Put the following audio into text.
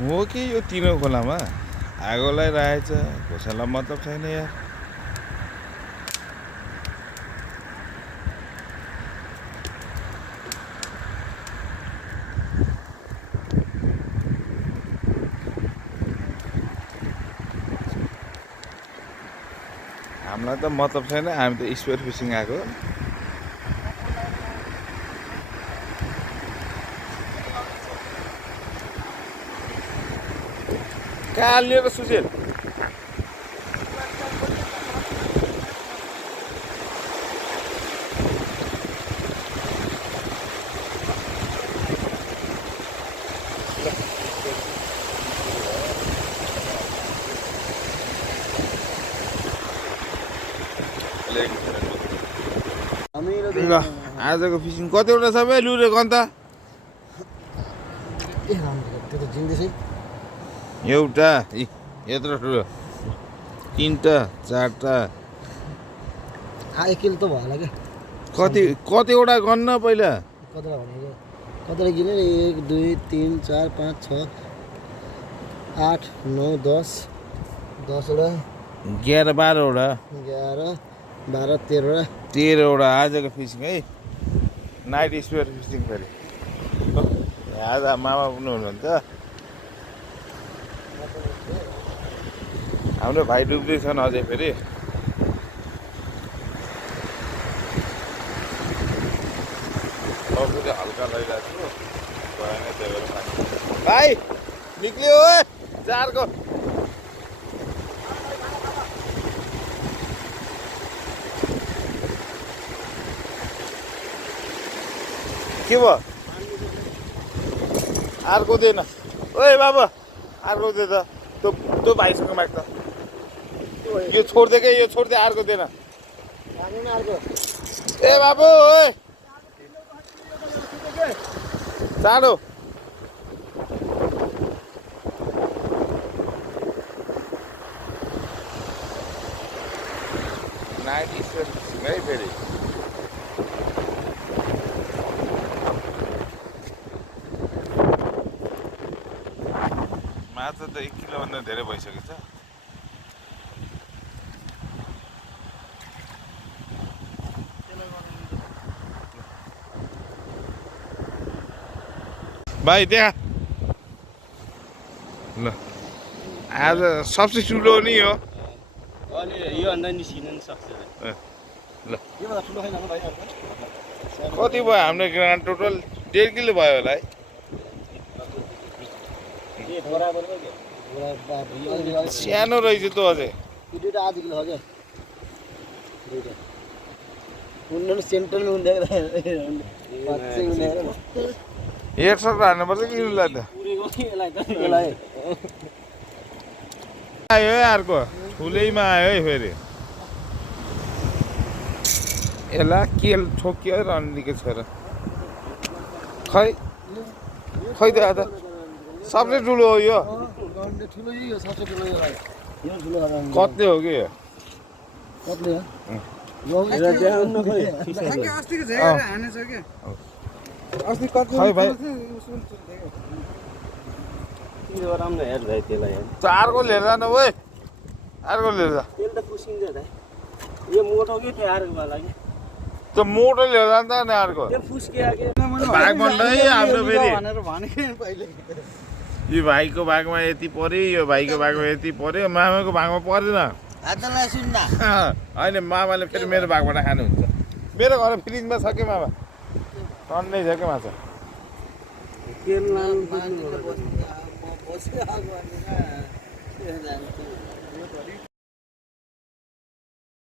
हो कि यो तिनो खोलामा आगोलाई रहेछ घोषालाई मतलब छैन यार। हामीलाई त मतलब छैन, हामी त स्पियर फिसिङ आएको। कहाँ लिएर सुजेल ल आजको फिसिङ कतिवटा छ बे लुरे गन्त? एउटा यत्रो ठुलो, तिनवटा चारवटा, 1 किलो त भयो होला क्या। कतिवटा गन्न पहिला? कतिवटा भनेको कतिवटा गिने 1 2 3 4 5 6 8 9 10 10वटा, 11 12वटा, 11 12 13वटा। 13वटा आजको फिसिङ है। नाइट स्पियर फिसिङ फेरि आज मामा पनि हुनुहुन्छ। हाम्रो भाइ डुब्दैछन् अझै फेरि। हल्का लैरहेको छु गएन, त्यही भएर भाइ निक्लियो है चारको। के भयो? अर्को दिएन। ओए बाबा अर्को दे त। त्यो भाइसँग माग त। यो छोडिदिए कि यो छोडिदिए, अर्को दिएन। ए बाबु ओए चाँडो। नाइट स्पियर फिसिङ है फेरि। माछा त 1 किलोभन्दा धेरै भइसकेछ। भाइ देखा ल, आज सबसे ठुलो नि हो। योभन्दा निस्किन नि सक्छ। ल कति भयो हाम्रो ग्रान्ड टोटल? 1.5 किलो भयो होला है। सानो रहेछ त अझै। दुईटा आधा किलो हो क्या। दुईटा उनीहरू सेन्टरमा हुँदैन। हेडसट हान्नुपर्छ कि यिनीलाई त? आयो है अर्को, ठुलैमा आयो है फेरि। यसलाई के ठोकियो है रणनीतिको छोरा। खै खै त सबसे ठुलो हो यो। कत्ले हो कि यो? खै भाइ अर्को लिएर जानु है, अर्को लिएर जा। त्यो मोटो लिएर जान्छ नि अर्को। भागमण्ड है हाम्रो फेरि। यो भाइको भागमा यति पर्यो, यो भाइको भागमा यति पर्यो, मामाको भागमा परेन। होइन मामाले फेरि मेरो भागबाट खानुहुन्छ। मेरो घर फ्रिजमा छ कि मामा, टन्नै छ कि माछा।